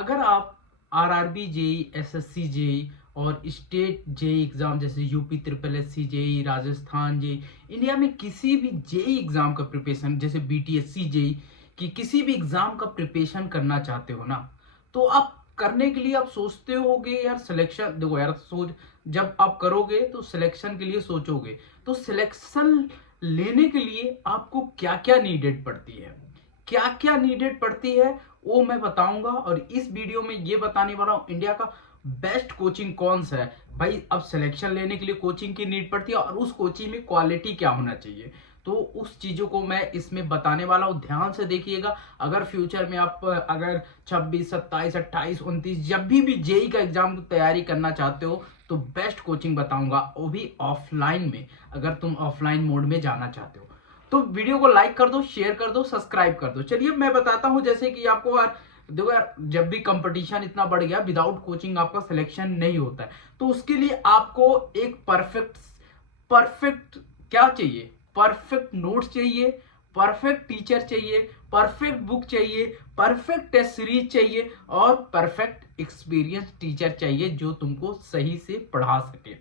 अगर आप RRB JE, SSC JE और स्टेट जेई एग्जाम जैसे UP triple SC JE, Rajasthan JE, India में किसी भी जेई एग्जाम का प्रिपरेशन जैसे बीटीएससी जेई कि किसी भी एग्जाम का प्रिपरेशन करना चाहते हो ना, तो आप करने के लिए आप सोचते होगे यार सिलेक्शन, देखो यार सोच, जब आप करोगे तो सिलेक्शन के लिए सोचोगे, तो सिलेक्शन लेने के लिए आपको क्या क्या नीडेड पड़ती है, क्या क्या नीडेड पड़ती है वो मैं बताऊंगा। और इस वीडियो में ये बताने वाला हूं इंडिया का बेस्ट कोचिंग कौन सा है। भाई अब सिलेक्शन लेने के लिए कोचिंग की नीड पड़ती है और उस कोचिंग में क्वालिटी क्या होना चाहिए, तो उस चीजों को मैं इसमें बताने वाला हूं, ध्यान से देखिएगा। अगर फ्यूचर में आप अगर 26, 27, 28, 29 जब भी जेई का एग्जाम की तैयारी करना चाहते हो तो बेस्ट कोचिंग बताऊंगा, वो भी ऑफलाइन में, अगर तुम ऑफलाइन मोड में जाना चाहते हो। तो वीडियो को लाइक कर दो, शेयर कर दो, सब्सक्राइब कर दो। चलिए मैं बताता हूं, जैसे कि आपको यार देखो यार, जब भी कंपटीशन इतना बढ़ गया, विदाउट कोचिंग आपका सिलेक्शन नहीं होता है, तो उसके लिए आपको एक परफेक्ट परफेक्ट क्या चाहिए, परफेक्ट नोट्स चाहिए, परफेक्ट टीचर चाहिए, परफेक्ट बुक चाहिए, परफेक्ट टेस्ट सीरीज चाहिए और परफेक्ट एक्सपीरियंस टीचर चाहिए जो तुमको सही से पढ़ा सके।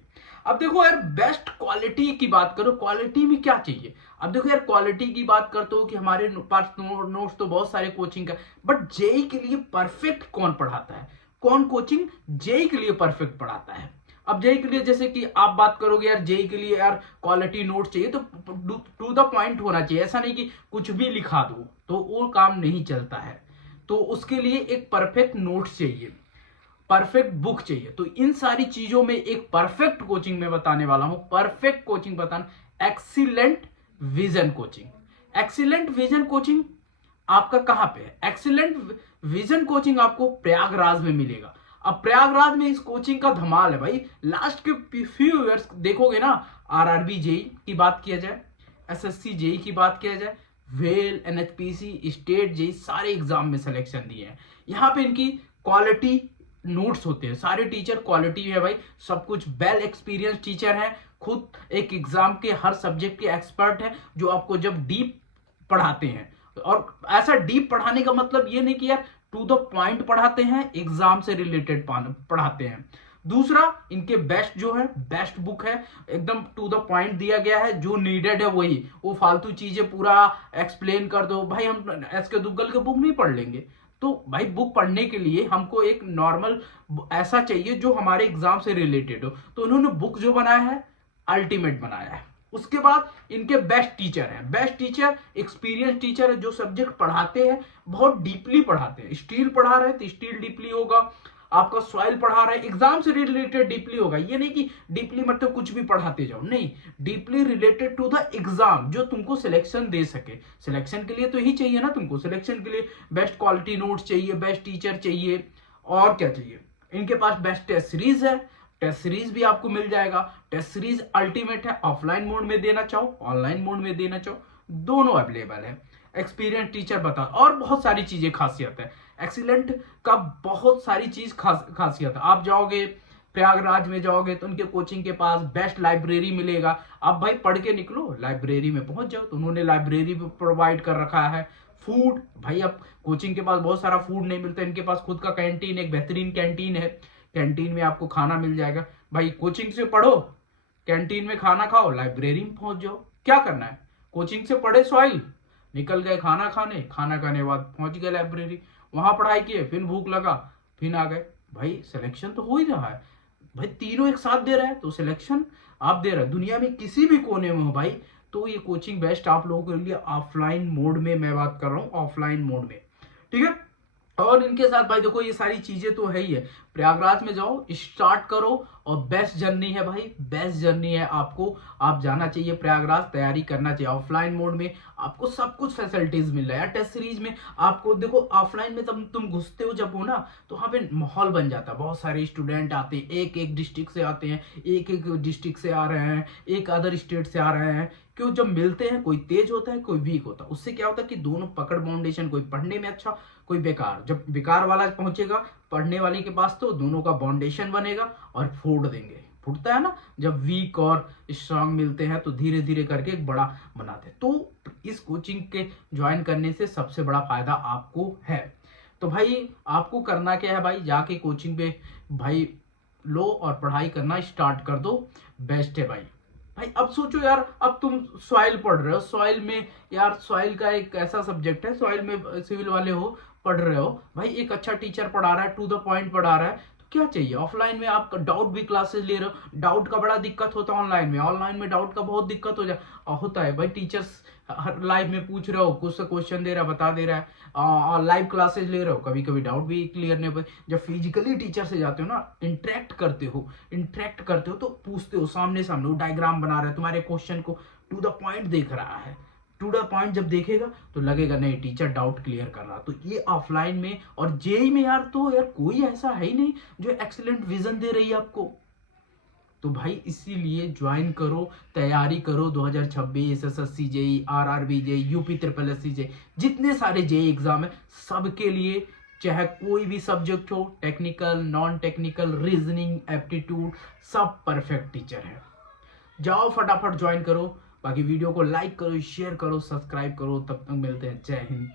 अब देखो यार, बेस्ट क्वालिटी की बात करो, क्वालिटी में क्या चाहिए। अब देखो यार, क्वालिटी की बात करते हो कि हमारे पास नोट्स तो बहुत सारे कोचिंग का, बट जेई के लिए परफेक्ट कौन पढ़ाता है, कौन कोचिंग जेई के लिए परफेक्ट पढ़ाता है। अब जेई के लिए जैसे कि आप बात करोगे यार, जेई के लिए यार क्वालिटी नोट चाहिए तो टू द पॉइंट होना चाहिए, ऐसा नहीं कि कुछ भी लिखा दो, तो वो काम नहीं चलता है। तो उसके लिए एक परफेक्ट नोट्स चाहिए, परफेक्ट बुक चाहिए। तो इन सारी चीजों में एक परफेक्ट कोचिंग में बताने वाला हूं, परफेक्ट कोचिंग बताना, excellent vision coaching. Excellent vision coaching आपका कहां पे है, एक्सीलेंट विजन कोचिंग आपको प्रयागराज में मिलेगा। अब प्रयागराज में इस कोचिंग का धमाल है भाई, लास्ट के फ्यू ईयर्स देखोगे ना, आरआरबी जेई की बात किया जाए, एसएससी जेई की बात किया जाए, वेल, एनएचपीसी, स्टेट जेई, सारे एग्जाम में सिलेक्शन दिए हैं। यहाँ पे इनकी क्वालिटी नोट्स होते हैं, सारे टीचर क्वालिटी है भाई, सब कुछ वेल एक्सपीरियंस टीचर हैं, खुद एक एग्जाम के हर सब्जेक्ट के एक्सपर्ट हैं जो आपको जब डीप पढ़ाते हैं। और ऐसा डीप पढ़ाने का मतलब ये नहीं कि यार टू द पॉइंट पढ़ाते हैं, एग्जाम से रिलेटेड पढ़ाते हैं। दूसरा, इनके बेस्ट जो है, बेस्ट बुक है, एकदम टू द पॉइंट दिया गया है, जो नीडेड है वही, वो फालतू चीजें पूरा एक्सप्लेन कर दो भाई, हम एसके दुग्गल के बुक नहीं पढ़ लेंगे। तो भाई बुक पढ़ने के लिए हमको एक नॉर्मल ऐसा चाहिए जो हमारे एग्जाम से रिलेटेड हो, तो उन्होंने बुक जो बनाया है अल्टीमेट बनाया है। उसके बाद इनके बेस्ट टीचर हैं, बेस्ट टीचर एक्सपीरियंस टीचर है, जो सब्जेक्ट पढ़ाते हैं बहुत डीपली पढ़ाते हैं। स्टील पढ़ा रहे तो स्टील डीपली होगा, आपका सॉइल पढ़ा रहे एग्जाम से रिलेटेड डीपली होगा। ये नहीं कि डीपली मतलब कुछ भी पढ़ाते जाओ, नहीं, deeply related to the exam, जो तुमको सिलेक्शन दे सके। सिलेक्शन के लिए तो यही चाहिए ना तुमको, सिलेक्शन के लिए बेस्ट क्वालिटी नोट्स चाहिए, बेस्ट टीचर चाहिए, और क्या चाहिए। इनके पास बेस्ट टेस्ट सीरीज है, टेस्ट सीरीज भी आपको मिल जाएगा। टेस्ट सीरीज अल्टीमेट है, ऑफलाइन मोड में देना चाहो, ऑनलाइन मोड में देना चाहो, दोनों अवेलेबल है। एक्सपीरियंस टीचर बता, और बहुत सारी चीजें खासियत है एक्सीलेंट का, बहुत सारी चीज खासियत है। आप जाओगे प्रयागराज में जाओगे तो उनके कोचिंग के पास बेस्ट लाइब्रेरी मिलेगा। आप भाई पढ़ के निकलो, लाइब्रेरी में पहुंच जाओ, तो उन्होंने लाइब्रेरी भी प्रोवाइड कर रखा है। फूड भाई, अब कोचिंग के पास बहुत सारा फूड नहीं मिलता, इनके पास खुद का कैंटीन, एक बेहतरीन कैंटीन है, कैंटीन में आपको खाना मिल जाएगा। भाई कोचिंग से पढ़ो, कैंटीन में खाना खाओ, लाइब्रेरी में पहुंच जाओ, क्या करना है, कोचिंग से पढ़े सॉइल, निकल गए खाना खाने, खाना खाने के बाद पहुंच गए लाइब्रेरी, वहां पढ़ाई किए, फिर भूख लगा, फिर आ गए। भाई सिलेक्शन तो हो ही रहा है भाई, तीनों एक साथ दे रहा है, तो सिलेक्शन आप दे रहे हैं दुनिया में किसी भी कोने में हो भाई, तो ये कोचिंग बेस्ट आप लोगों के लिए ऑफलाइन मोड में मैं बात कर रहा हूँ, ऑफलाइन मोड में, ठीक है। और इनके साथ भाई देखो ये सारी चीजें तो है ही है। प्रयागराज में जाओ, स्टार्ट करो, और बेस्ट जर्नी है भाई, बेस्ट जर्नी है आपको, आप जाना चाहिए प्रयागराज, तैयारी करना चाहिए। ऑफलाइन मोड में आपको सब कुछ फैसिलिटीज मिल रहा है। टेस्ट सीरीज में आपको देखो, ऑफलाइन में तब तुम घुसते हो जब हो ना, तो वहां पे माहौल बन जाता है, बहुत सारे स्टूडेंट आते हैं, एक एक डिस्ट्रिक्ट से आते हैं, एक एक डिस्ट्रिक्ट से आ रहे हैं, एक अदर स्टेट से आ रहे हैं। क्यों, जब मिलते हैं कोई तेज होता है, कोई वीक होता है, उससे क्या होता है कि दोनों पकड़ बाउंडेशन, कोई पढ़ने में अच्छा, कोई बेकार। जब बेकार वाला पहुंचेगा पढ़ने वाले के पास, तो दोनों का बाउंडेशन बनेगा और फोड़ देंगे, फूटता है ना, जब वीक और स्ट्रांग मिलते हैं तो धीरे धीरे करके एक बड़ा बनाते हैं। तो इस कोचिंग के ज्वाइन करने से सबसे बड़ा फायदा आपको है। तो भाई आपको करना क्या है भाई, जाके कोचिंग पे भाई लो और पढ़ाई करना स्टार्ट कर दो, बेस्ट है भाई। भाई अब सोचो यार, अब तुम सॉइल पढ़ रहे हो, सॉइल में यार सॉइल का एक ऐसा सब्जेक्ट है, सॉइल में सिविल वाले हो पढ़ रहे हो भाई, एक अच्छा टीचर पढ़ा रहा है, टू द पॉइंट पढ़ा रहा है, तो क्या चाहिए। ऑफलाइन में आप डाउट भी क्लासेस ले रहे हो, डाउट का बड़ा दिक्कत होता है ऑनलाइन में, ऑनलाइन में डाउट का बहुत दिक्कत होता है भाई। टीचर्स हर लाइव में पूछ रहे हो, कुछ से क्वेश्चन दे रहा है, बता दे रहा है, और लाइव क्लासेस ले रहे हो, कभी कभी डाउट भी क्लियर नहीं हो। जब फिजिकली टीचर से जाते हो ना, इंटरेक्ट करते हो तो पूछते हो सामने सामने, वो डायग्राम बना रहा है, तुम्हारे क्वेश्चन को टू द पॉइंट देख रहा है, टू द पॉइंट जब देखेगा तो लगेगा नहीं टीचर डाउट क्लियर कर रहा। तो ये ऑफलाइन में और जेई में यार, तो यार कोई ऐसा है ही नहीं जो एक्सीलेंट विजन दे रही है आपको। तो भाई इसीलिए ज्वाइन करो, तैयारी करो 2026 SSC JE, RRB JE, UP triple SC JE, जितने सारे जेई एग्जाम है सबके लिए, चाहे कोई भी सब्जेक्ट हो, technical, non technical, reasoning, aptitude, सब परफेक्ट टीचर है। जाओ फटाफट ज्वाइन करो। बाकी वीडियो को लाइक करो, शेयर करो, सब्सक्राइब करो। तब तक मिलते हैं, जय हिंद।